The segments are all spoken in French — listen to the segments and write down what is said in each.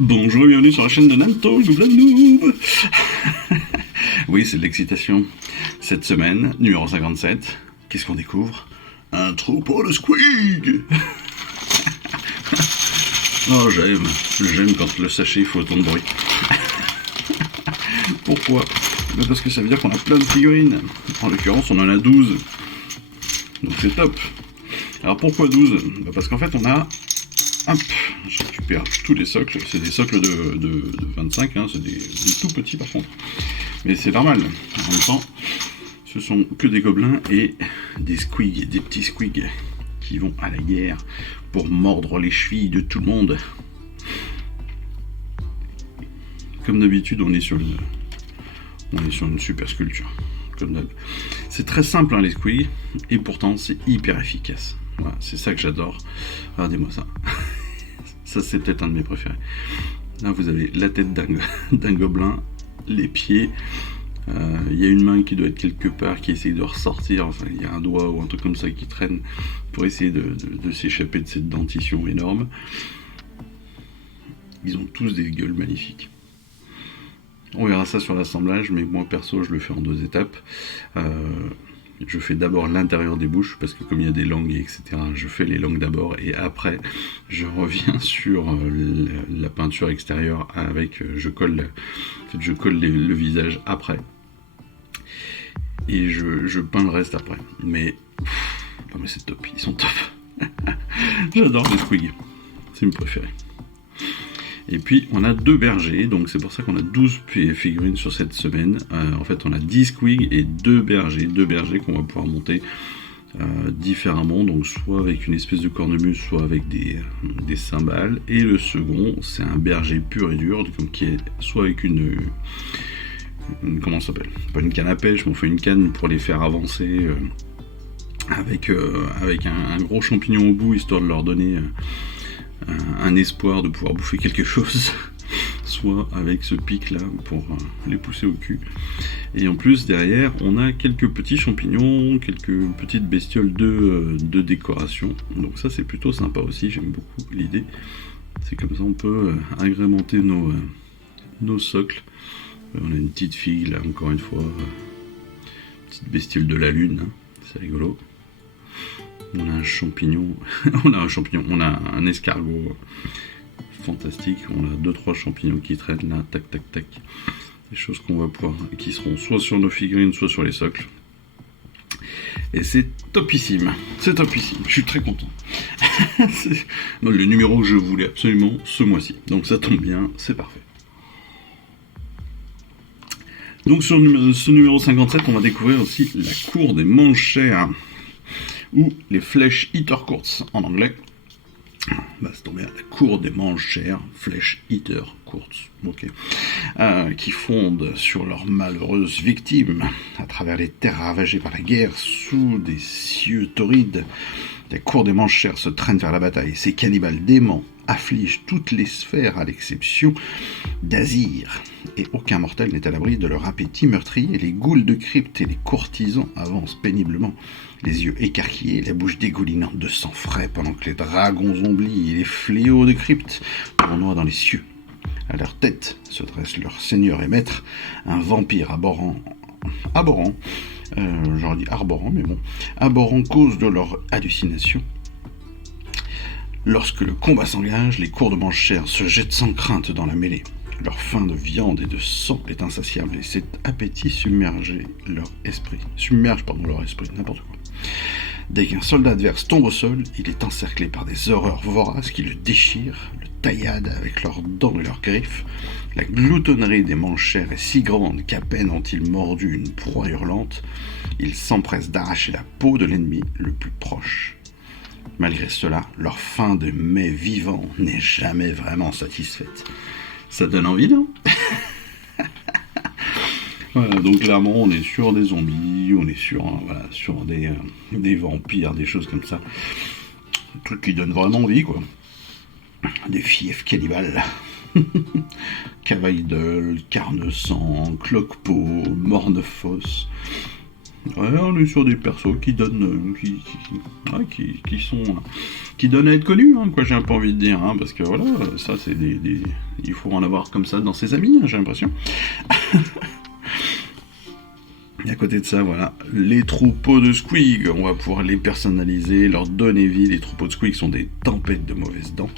Bonjour et bienvenue sur la chaîne de Nanto, le Gobelin Noob. Oui, c'est de l'excitation. Cette semaine, numéro 57, qu'est-ce qu'on découvre? Un troupeau de squig. Oh, j'aime quand le sachet fait autant de bruit. Pourquoi? Parce que ça veut dire qu'on a plein de figurines. En l'occurrence, on en a 12. Donc c'est top. Alors pourquoi 12? Parce qu'en fait, on a... Hop, je récupère tous les socles. C'est des socles de 25, hein, c'est des tout petits par contre. Mais c'est normal. En même temps, ce sont que des gobelins et des squigs, des petits squigs qui vont à la guerre pour mordre les chevilles de tout le monde. Comme d'habitude, on est sur une super sculpture. Comme d'hab. C'est très simple, hein, les squigs, et pourtant c'est hyper efficace. Voilà, c'est ça que j'adore. Regardez-moi ça. Ça, c'est peut-être un de mes préférés. Là, vous avez la tête d'un gobelin, les pieds. Il y a une main qui doit être quelque part, qui essaye de ressortir. Enfin, il y a un doigt ou un truc comme ça qui traîne pour essayer de s'échapper de cette dentition énorme. Ils ont tous des gueules magnifiques. On verra ça sur l'assemblage, mais moi perso je le fais en 2 étapes. Je fais d'abord l'intérieur des bouches, parce que comme il y a des langues, etc., je fais les langues d'abord, et après je reviens sur la peinture extérieure avec, je colle le visage après. Et je peins le reste après. Mais, non mais c'est top, ils sont top. J'adore les squigs, c'est mes préférés. Et puis on a 2 bergers, donc c'est pour ça qu'on a 12 figurines sur cette semaine. En fait on a 10 squigs et 2 bergers qu'on va pouvoir monter différemment, donc soit avec une espèce de cornemuse, soit avec des cymbales. Et le second, c'est un berger pur et dur, donc qui est soit avec une comment ça s'appelle, pas une canne à pêche, mais on fait une canne pour les faire avancer avec un gros champignon au bout, histoire de leur donner un espoir de pouvoir bouffer quelque chose, soit avec ce pic là pour les pousser au cul. Et en plus derrière on a quelques petits champignons, quelques petites bestioles de décoration, donc ça c'est plutôt sympa aussi, j'aime beaucoup l'idée. C'est comme ça on peut agrémenter nos socles. On a une petite figue là, encore une fois, petite bestiole de la lune, hein. C'est rigolo. On a un champignon, on a un escargot fantastique, on a 2-3 champignons qui traînent là, tac tac tac. Des choses qu'on va pouvoir, qui seront soit sur nos figurines, soit sur les socles. Et c'est topissime, je suis très content. C'est le numéro que je voulais absolument ce mois-ci, donc ça tombe bien, c'est parfait. Donc sur ce numéro 57, on va découvrir aussi la cour des manchères, ou les Flesh Eater Courts en anglais. Bah, c'est tombé à la cour des manchères, Flesh Eater Courts, ok. Qui fondent sur leurs malheureuses victimes à travers les terres ravagées par la guerre, sous des cieux torrides. La cour des manchères se traîne vers la bataille. Ces cannibales déments affligent toutes les sphères à l'exception d'Azir, et aucun mortel n'est à l'abri de leur appétit meurtrier. Les ghouls de crypte et les courtisans avancent péniblement, les yeux écarquillés, la bouche dégoulinante de sang frais, pendant que les dragons zombies et les fléaux de crypte tournoient dans les cieux. À leur tête se dresse leur seigneur et maître, un vampire abhorrent, j'aurais dit arborant, mais bon, abhorrant cause de leur hallucination. Lorsque le combat s'engage, les cours de manchères se jettent sans crainte dans la mêlée. Leur faim de viande et de sang est insatiable, et cet appétit submerge leur esprit, n'importe quoi. Dès qu'un soldat adverse tombe au sol, il est encerclé par des horreurs voraces qui le déchirent, le tailladent avec leurs dents et leurs griffes. La gloutonnerie des manchères est si grande qu'à peine ont-ils mordu une proie hurlante, ils s'empressent d'arracher la peau de l'ennemi le plus proche. Malgré cela, leur faim de mets vivants n'est jamais vraiment satisfaite. Ça donne envie, non? Voilà, donc clairement, on est sur des zombies, on est sur des vampires, des choses comme ça. Un truc qui donne vraiment envie, quoi. Des fiefs cannibales. Cavaïdol, Carne-sang, Cloquepeau, Mornefosse. Ouais, on est sur des persos qui donnent, qui donnent à être connus, hein, quoi, j'ai un peu envie de dire, hein, parce que voilà, ça c'est il faut en avoir comme ça dans ses amis, hein, j'ai l'impression. Et à côté de ça, voilà, les troupeaux de squig, on va pouvoir les personnaliser, leur donner vie. Les troupeaux de squig sont des tempêtes de mauvaises dents,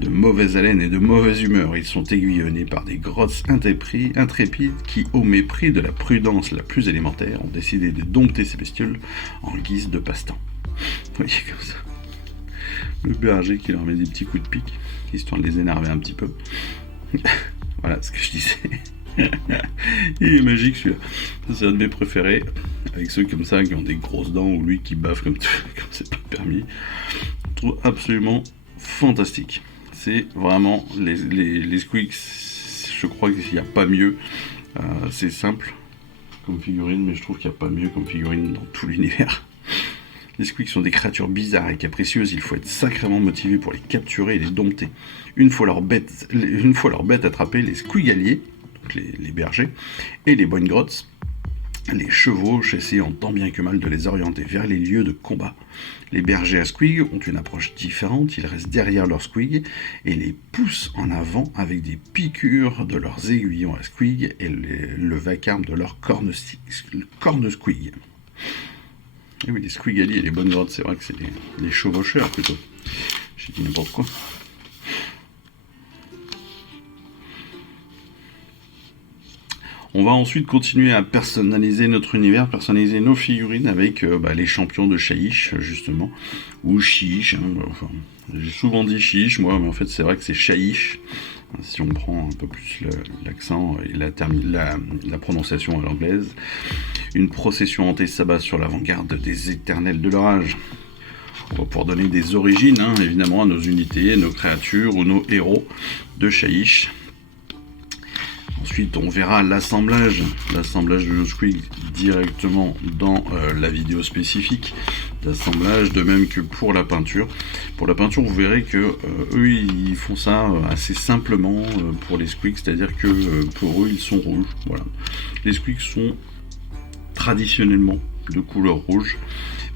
de mauvaise haleine et de mauvaise humeur. Ils sont aiguillonnés par des grosses intrépides qui, au mépris de la prudence la plus élémentaire, ont décidé de dompter ces bestioles en guise de passe-temps. Vous voyez comme ça. Le berger qui leur met des petits coups de pique, histoire de les énerver un petit peu. Voilà ce que je disais. Il est magique celui-là. C'est un de mes préférés. Avec ceux comme ça qui ont des grosses dents ou lui qui baffe comme c'est pas permis. Je trouve absolument fantastique. C'est vraiment les squigs. Je crois qu'il n'y a pas mieux. C'est simple comme figurine, mais je trouve qu'il n'y a pas mieux comme figurine dans tout l'univers. Les squigs sont des créatures bizarres et capricieuses, il faut être sacrément motivé pour les capturer et les dompter. Une fois leur bête attrapée, les squigaliers, donc les bergers, et les boingrots, les chevauchent, essayant tant bien que mal de les orienter vers les lieux de combat. Les bergers à squig ont une approche différente, ils restent derrière leurs squigs et les poussent en avant avec des piqûres de leurs aiguillons à squig et le vacarme de leurs cornes squig. Et oui, les squigaliers et les bonnes grottes, c'est vrai que c'est des chevaucheurs plutôt. J'ai dit n'importe quoi. On va ensuite continuer à personnaliser notre univers, personnaliser nos figurines avec les champions de Shaiish, justement, ou Chiish. Enfin, j'ai souvent dit Chiish, moi, mais en fait c'est vrai que c'est Shaiish. Si on prend un peu plus l'accent et la prononciation à l'anglaise. Une procession hantée s'abat sur l'avant-garde des éternels de l'orage. Pour donner des origines, hein, évidemment, à nos unités, nos créatures ou nos héros de Shaiish. Ensuite, on verra l'assemblage de nos squigs directement dans la vidéo spécifique d'assemblage, de même que pour la peinture. Pour la peinture, vous verrez que eux, ils font ça assez simplement pour les squigs, c'est-à-dire que pour eux, ils sont rouges. Voilà. Les squigs sont traditionnellement de couleur rouge,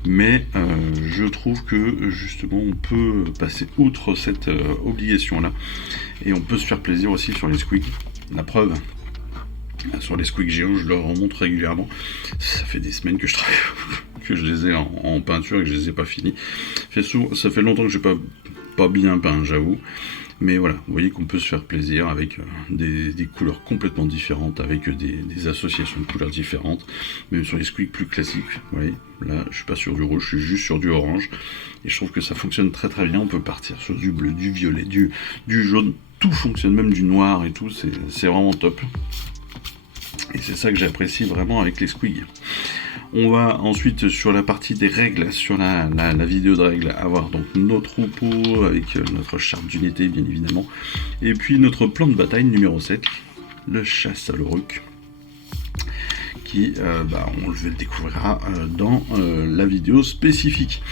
mais je trouve que justement on peut passer outre cette obligation-là, et on peut se faire plaisir aussi sur les squigs. La preuve, sur les squigs géants, je leur remonte régulièrement. Ça fait des semaines que je travaille, que je les ai en peinture et que je les ai pas finis. Ça fait longtemps que j'ai pas bien peint, j'avoue. Mais voilà, vous voyez qu'on peut se faire plaisir avec des couleurs complètement différentes, avec des associations de couleurs différentes. Même sur les squigs plus classiques, vous voyez, là je suis pas sur du rouge, je suis juste sur du orange. Et je trouve que ça fonctionne très très bien. On peut partir sur du bleu, du violet, du jaune. Tout fonctionne, même du noir et tout, c'est vraiment top. Et c'est ça que j'apprécie vraiment avec les squigs. On va ensuite sur la partie des règles, sur la vidéo de règles, avoir donc nos troupeaux avec notre charte d'unité bien évidemment, et puis notre plan de bataille numéro 7, le chasse à l'Uruk, qui, on le découvrira dans la vidéo spécifique.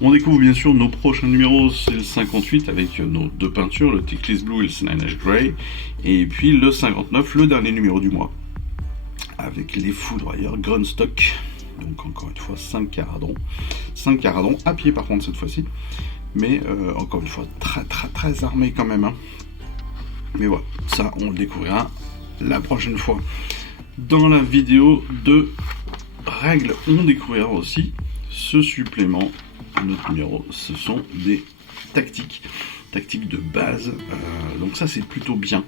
On découvre bien sûr nos prochains numéros, c'est le 58 avec nos deux peintures, le Ticklish Blue et le Slaanesh Grey, et puis le 59, le dernier numéro du mois, avec les foudroyeurs Grunstock. Donc encore une fois 5 caradons. 5 caradons à pied par contre cette fois-ci. Mais encore une fois très très très armés quand même. Hein. Mais voilà, ça on le découvrira la prochaine fois. Dans la vidéo de règles, on découvrira aussi ce supplément. Notre numéro, ce sont des tactiques de base. Donc ça c'est plutôt bien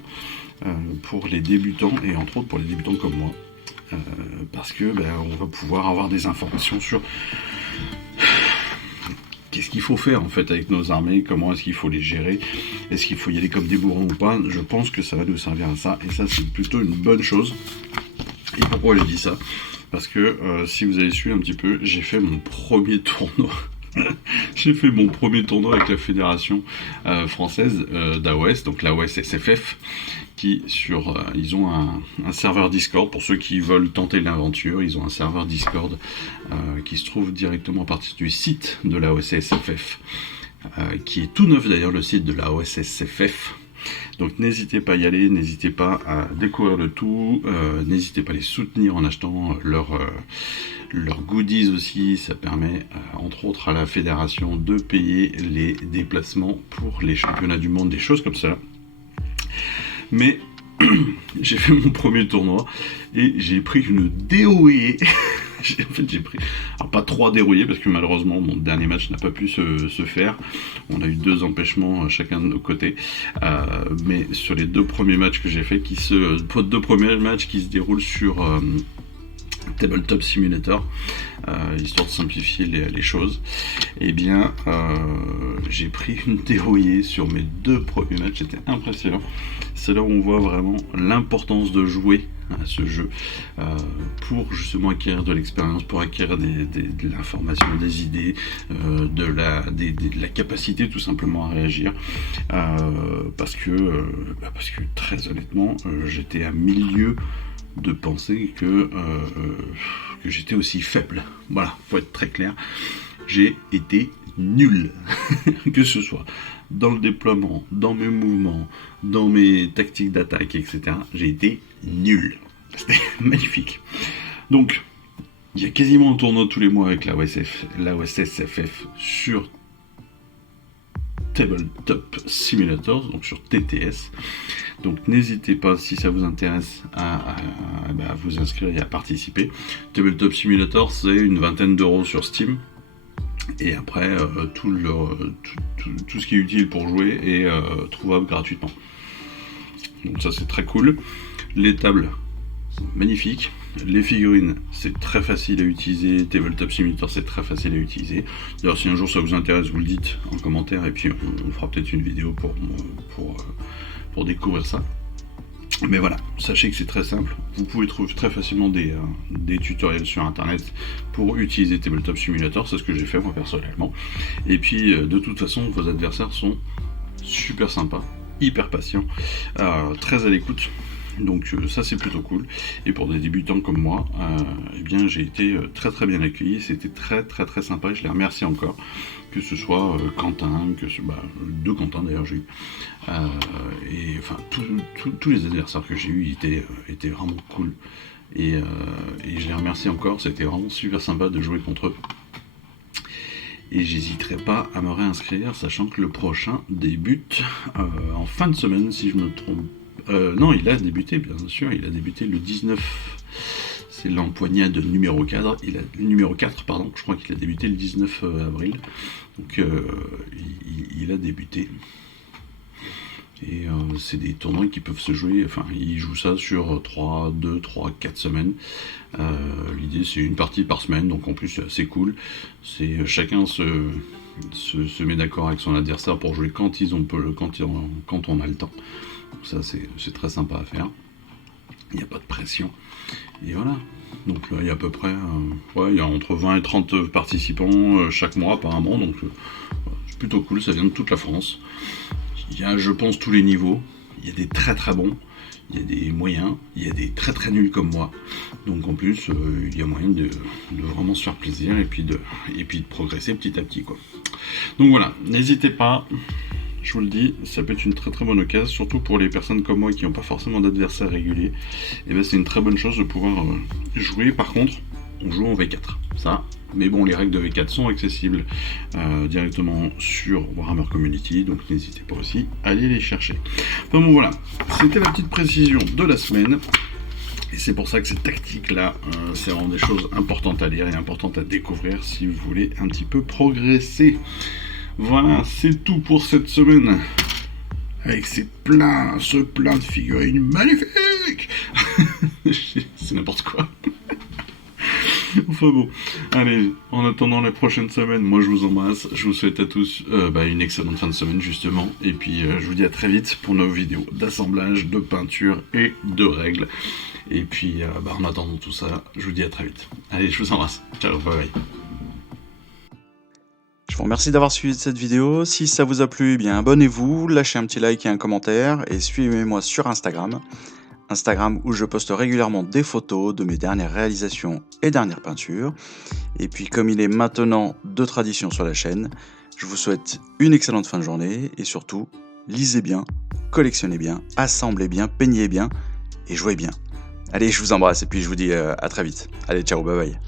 pour les débutants et entre autres pour les débutants comme moi. Parce que on va pouvoir avoir des informations sur qu'est-ce qu'il faut faire en fait avec nos armées, comment est-ce qu'il faut les gérer, est-ce qu'il faut y aller comme des bourrins ou pas. Je pense que ça va nous servir à ça, et ça c'est plutôt une bonne chose. Et pourquoi je dis ça? Parce que si vous avez suivi un petit peu, j'ai fait mon premier tournoi. J'ai fait mon premier tournoi avec la fédération française d'AOS, donc l'AOS SFF, qui ils ont un serveur Discord pour ceux qui veulent tenter l'aventure. Ils ont un serveur Discord qui se trouve directement à partir du site de l'AOS SFF, qui est tout neuf d'ailleurs, le site de l'AOS SFF. Donc n'hésitez pas à y aller, n'hésitez pas à découvrir le tout, n'hésitez pas à les soutenir en achetant leur leurs goodies aussi, ça permet entre autres à la fédération de payer les déplacements pour les championnats du monde, des choses comme ça. Mais j'ai fait mon premier tournoi et j'ai pris une dérouillée. J'ai pris, alors pas 3 dérouillés parce que malheureusement mon dernier match n'a pas pu se faire. On a eu 2 empêchements chacun de nos côtés. Mais sur les 2 premiers matchs que j'ai fait, qui se déroulent sur Tabletop Simulator, histoire de simplifier les choses, et bien j'ai pris une dérouillée sur mes 2 premiers matchs, c'était impressionnant. C'est là où on voit vraiment l'importance de jouer à ce jeu pour justement acquérir de l'expérience, pour acquérir de l'information, des idées, de la capacité tout simplement à réagir, parce que très honnêtement j'étais à milieu de penser que j'étais aussi faible. Voilà, faut être très clair. J'ai été nul, que ce soit dans le déploiement, dans mes mouvements, dans mes tactiques d'attaque, etc. J'ai été nul. C'était magnifique. Donc, il y a quasiment un tournoi tous les mois avec la OSSFF sur Tabletop Simulator, donc sur TTS. Donc n'hésitez pas, si ça vous intéresse, à vous inscrire et à participer. Tabletop Simulator, c'est une 20aine d'euros sur Steam. Et après, tout ce qui est utile pour jouer est trouvable gratuitement. Donc ça, c'est très cool. Les tables, c'est magnifique. Les figurines, c'est très facile à utiliser. Tabletop Simulator, c'est très facile à utiliser. D'ailleurs, si un jour ça vous intéresse, vous le dites en commentaire. Et puis, on fera peut-être une vidéo pour découvrir ça. Mais voilà, sachez que c'est très simple. Vous pouvez trouver très facilement des tutoriels sur internet pour utiliser Tabletop Simulator. C'est ce que j'ai fait moi personnellement. Et puis de toute façon, vos adversaires sont super sympas, hyper patients, très à l'écoute. Donc ça c'est plutôt cool. Et pour des débutants comme moi, eh bien j'ai été très très bien accueilli. C'était très très très sympa et je les remercie encore. Que ce soit Quentin, deux Quentin d'ailleurs j'ai eu. Et enfin tous les adversaires que j'ai eu étaient vraiment cool. Et je les remercie encore. C'était vraiment super sympa de jouer contre eux. Et j'hésiterai pas à me réinscrire, sachant que le prochain débute en fin de semaine si je me trompe. Non, il a débuté, bien sûr, il a débuté le 19, c'est l'empoignade numéro 4, je crois qu'il a débuté le 19 avril, donc il a débuté, et c'est des tournois qui peuvent se jouer, enfin, il joue ça sur 3, 4 semaines, l'idée c'est une partie par semaine, donc en plus c'est assez cool, c'est chacun se met d'accord avec son adversaire pour jouer quand on a le temps. Ça c'est très sympa à faire, il n'y a pas de pression, et voilà, donc là il y a à peu près il y a entre 20 et 30 participants chaque mois apparemment, donc c'est plutôt cool, ça vient de toute la France, il y a je pense tous les niveaux, il y a des très très bons, il y a des moyens, il y a des très très nuls comme moi, donc en plus il y a moyen de vraiment se faire plaisir et puis de progresser petit à petit quoi. Donc voilà, n'hésitez pas. Je vous le dis, ça peut être une très très bonne occasion, surtout pour les personnes comme moi qui n'ont pas forcément d'adversaires réguliers. Et bien c'est une très bonne chose de pouvoir jouer. Par contre, on joue en V4, ça. Mais bon, les règles de V4 sont accessibles directement sur Warhammer Community, donc n'hésitez pas aussi à aller les chercher. Enfin bon voilà, c'était la petite précision de la semaine. Et c'est pour ça que cette tactique-là, c'est vraiment des choses importantes à lire et importantes à découvrir si vous voulez un petit peu progresser. Voilà, c'est tout pour cette semaine. Avec ce plein de figurines magnifiques. C'est n'importe quoi. Enfin bon, allez, en attendant la prochaine semaine, moi je vous embrasse. Je vous souhaite à tous une excellente fin de semaine justement. Et puis je vous dis à très vite pour nos vidéos d'assemblage, de peinture et de règles. Et puis en attendant tout ça, je vous dis à très vite. Allez, je vous embrasse. Ciao, bye bye. Je vous remercie d'avoir suivi cette vidéo. Si ça vous a plu, eh bien abonnez-vous, lâchez un petit like et un commentaire et suivez-moi sur Instagram où je poste régulièrement des photos de mes dernières réalisations et dernières peintures. Et puis comme il est maintenant de tradition sur la chaîne, je vous souhaite une excellente fin de journée et surtout, lisez bien, collectionnez bien, assemblez bien, peignez bien et jouez bien. Allez, je vous embrasse et puis je vous dis à très vite. Allez, ciao, bye bye.